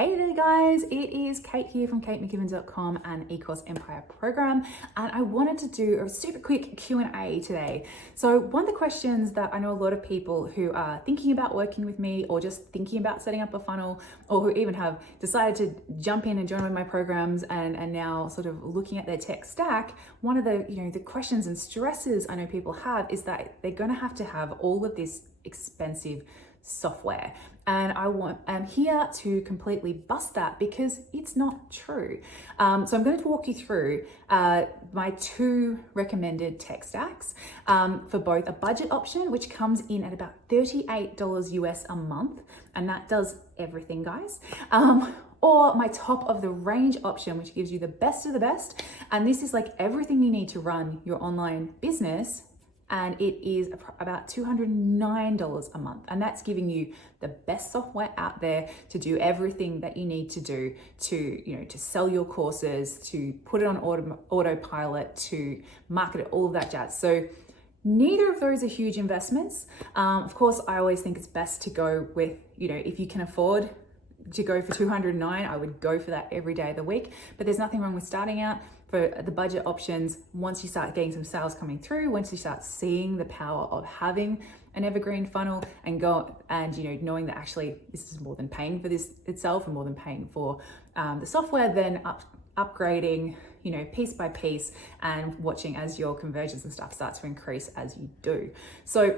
Hey there guys, it is Kate here from katemckiven.com and eCourse Empire program, and I wanted to do a super quick Q&A today. So one of the questions that I know a lot of people who are thinking about working with me or just thinking about setting up a funnel, or who even have decided to jump in and join one of my programs and now sort of looking at their tech stack, one of the the questions and stresses I know people have is that they're going to have all of this expensive software, and I'm here to completely bust that because it's not true. So I'm going to walk you through my two recommended tech stacks for both a budget option, which comes in at about $38 US a month, and that does everything, guys. Or my top of the range option, which gives you the best of the best, and this is like everything you need to run your online business, and it is about $209 a month, and that's giving you the best software out there to do everything that you need to do to to sell your courses, to put it on autopilot, to market it, all of that jazz. So neither of those are huge investments. Of course, I always think it's best to go with, if you can afford to go for $209, I would go for that every day of the week. But there's nothing wrong with starting out for the budget options. Once you start getting some sales coming through, once you start seeing the power of having an evergreen funnel and knowing that actually this is more than paying for this itself and more than paying for the software, then upgrading piece by piece and watching as your conversions and stuff starts to increase as you do. So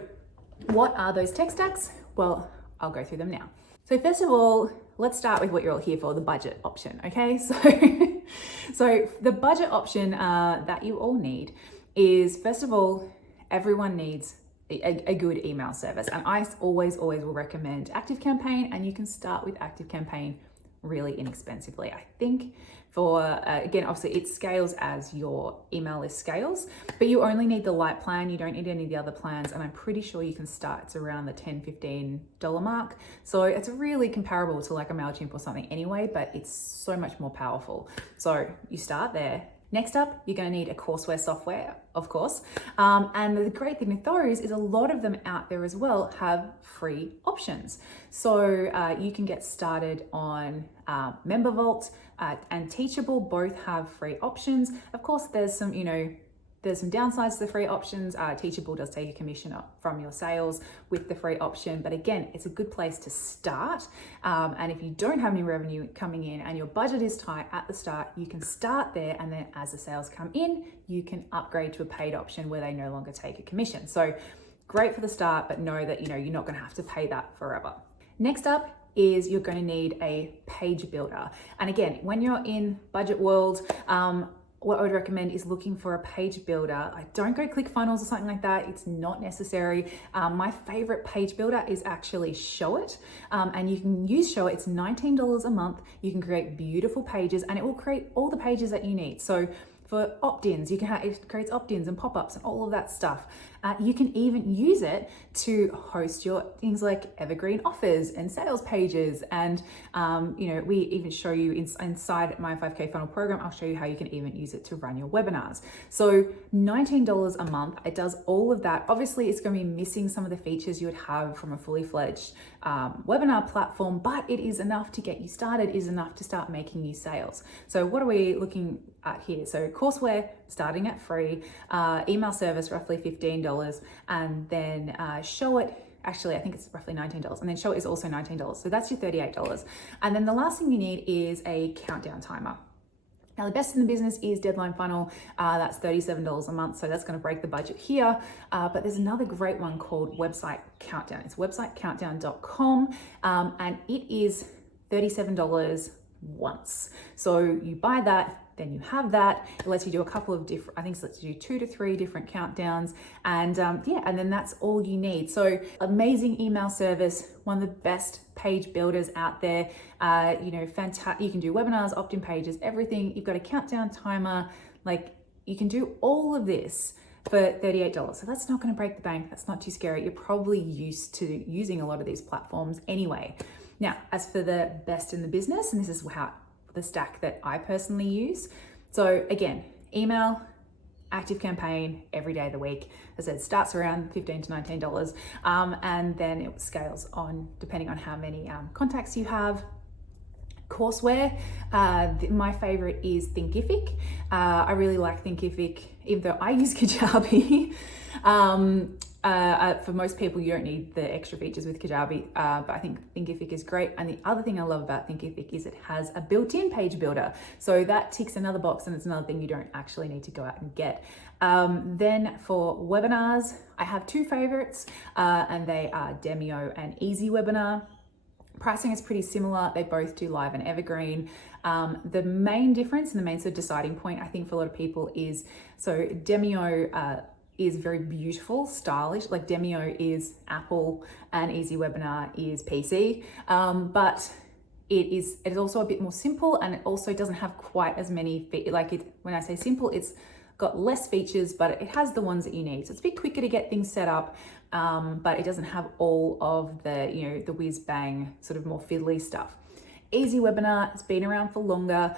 what are those tech stacks? Well, I'll go through them now. So first of all, let's start with what you're all here for, the budget option, okay? So the budget option that you all need is, first of all, everyone needs a good email service. And I always will recommend ActiveCampaign, and you can start with ActiveCampaign really inexpensively. I think for, again, obviously it scales as your email list scales, but you only need the light plan. You don't need any of the other plans. And I'm pretty sure you can start, it's around the $10, $15 mark. So it's really comparable to like a MailChimp or something anyway, but it's so much more powerful. So you start there. Next up, you're going to need a Courseware software, of course. And the great thing with those is a lot of them out there as well have free options. So you can get started on MemberVault and Teachable. Both have free options. Of course, there's some downsides to the free options. Teachable does take a commission up from your sales with the free option, but again, it's a good place to start. And if you don't have any revenue coming in and your budget is tight at the start, you can start there, and then as the sales come in, you can upgrade to a paid option where they no longer take a commission. So great for the start, but know that you're not going to have to pay that forever. Next up is you're going to need a page builder. And again, when you're in budget world, what I would recommend is looking for a page builder. I don't go ClickFunnels or something like that. It's not necessary. My favorite page builder is actually Showit. And you can use Showit. It's $19 a month. You can create beautiful pages, and it will create all the pages that you need. So for opt-ins, it creates opt-ins and pop-ups and all of that stuff. You can even use it to host your things like evergreen offers and sales pages. And, we even show you inside my 5K funnel program, I'll show you how you can even use it to run your webinars. So $19 a month, it does all of that. Obviously, it's going to be missing some of the features you would have from a fully fledged webinar platform, but it is enough to get you started, is enough to start making you sales. So what are we looking at here? So Courseware, starting at free, email service, roughly $15, and then Showit, actually I think it's roughly $19, and then Showit is also $19. So that's your $38. And then the last thing you need is a countdown timer. Now, the best in the business is Deadline Funnel. That's $37 a month, so that's going to break the budget here. But there's another great one called Website Countdown. It's websitecountdown.com, and it is $37 once. So you buy that, then you have that. It lets you do a couple of different, I think it lets you do 2 to 3 different countdowns. And and then that's all you need. So amazing email service, one of the best page builders out there. Fantastic. You can do webinars, opt-in pages, everything. You've got a countdown timer. Like, you can do all of this for $38. So that's not going to break the bank. That's not too scary. You're probably used to using a lot of these platforms anyway. Now, as for the best in the business, and this is the stack that I personally use. So again, email, ActiveCampaign every day of the week. As I said, starts around $15 to $19, and then it scales on depending on how many contacts you have. Courseware. My favorite is Thinkific. I really like Thinkific, even though I use Kajabi. For most people, you don't need the extra features with Kajabi, but I think Thinkific is great. And the other thing I love about Thinkific is it has a built-in page builder. So that ticks another box, and it's another thing you don't actually need to go out and get. Then for webinars, I have two favorites, and they are Demio and Easy Webinar. Pricing is pretty similar. They both do live and evergreen. The main difference and the main sort of deciding point, I think, for a lot of people is, so Demio is very beautiful, stylish. Like Demio is Apple and Easy Webinar is PC, but it is also a bit more simple, and it also doesn't have quite as many, when I say simple, it's got less features, but it has the ones that you need. So it's a bit quicker to get things set up, but it doesn't have all of the, the whiz bang sort of more fiddly stuff. Easy Webinar, it's been around for longer.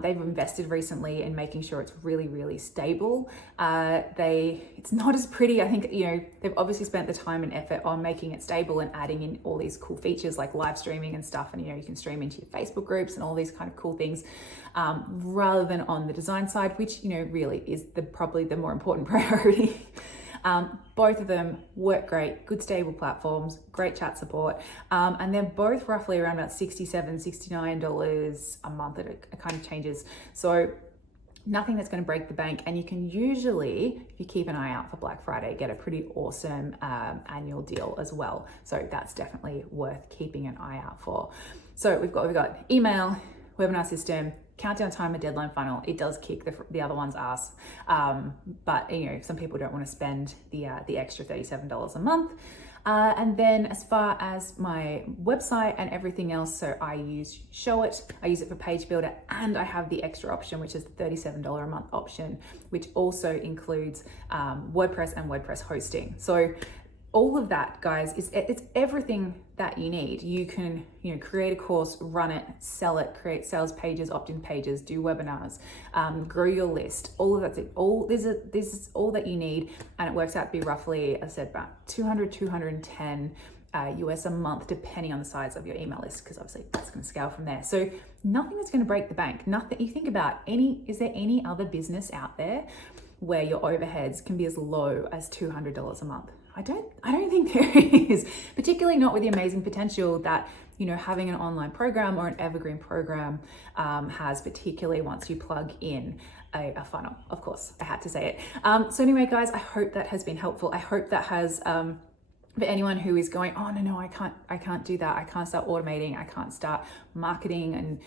They've invested recently in making sure it's really, really stable. It's not as pretty. I think, they've obviously spent the time and effort on making it stable and adding in all these cool features like live streaming and stuff. And, you can stream into your Facebook groups and all these kind of cool things, rather than on the design side, which, really is probably the more important priority. Both of them work great, good stable platforms, great chat support, and they're both roughly around about $67, $69 a month. It kind of changes. So nothing that's going to break the bank, and you can usually, if you keep an eye out for Black Friday, get a pretty awesome annual deal as well. So that's definitely worth keeping an eye out for. So we've got email, webinar system, countdown timer, deadline funnel. It does kick the other one's ass, but some people don't want to spend the extra $37 a month. And then as far as my website and everything else, so I use Showit, I use it for page builder, and I have the extra option, which is the $37 a month option, which also includes WordPress and WordPress hosting. So all of that, guys, it's everything that you need. You can, create a course, run it, sell it, create sales pages, opt-in pages, do webinars, grow your list. All of that's it. This is all that you need, and it works out to be roughly, as I said, about $210 US a month, depending on the size of your email list, because obviously that's going to scale from there. So nothing that's going to break the bank. Nothing. You think about is there any other business out there where your overheads can be as low as $200 a month? I don't think there is, particularly not with the amazing potential that, having an online program or an evergreen program has, particularly once you plug in a funnel. Of course, I had to say it. So anyway, guys, I hope that has been helpful. I hope that has, for anyone who is going, oh no, I can't do that. I can't start automating. I can't start marketing and,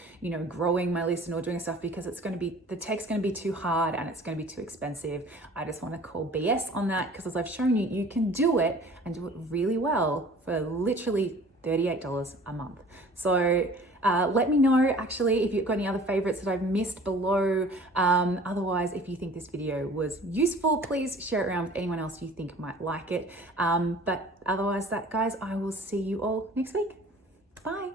growing my list and all doing stuff because the tech's going to be too hard and it's going to be too expensive. I just want to call BS on that, because as I've shown you, you can do it and do it really well for literally $38 a month. So let me know actually if you've got any other favorites that I've missed below. Otherwise, if you think this video was useful, please share it around with anyone else you think might like it. But otherwise, guys, I will see you all next week. Bye.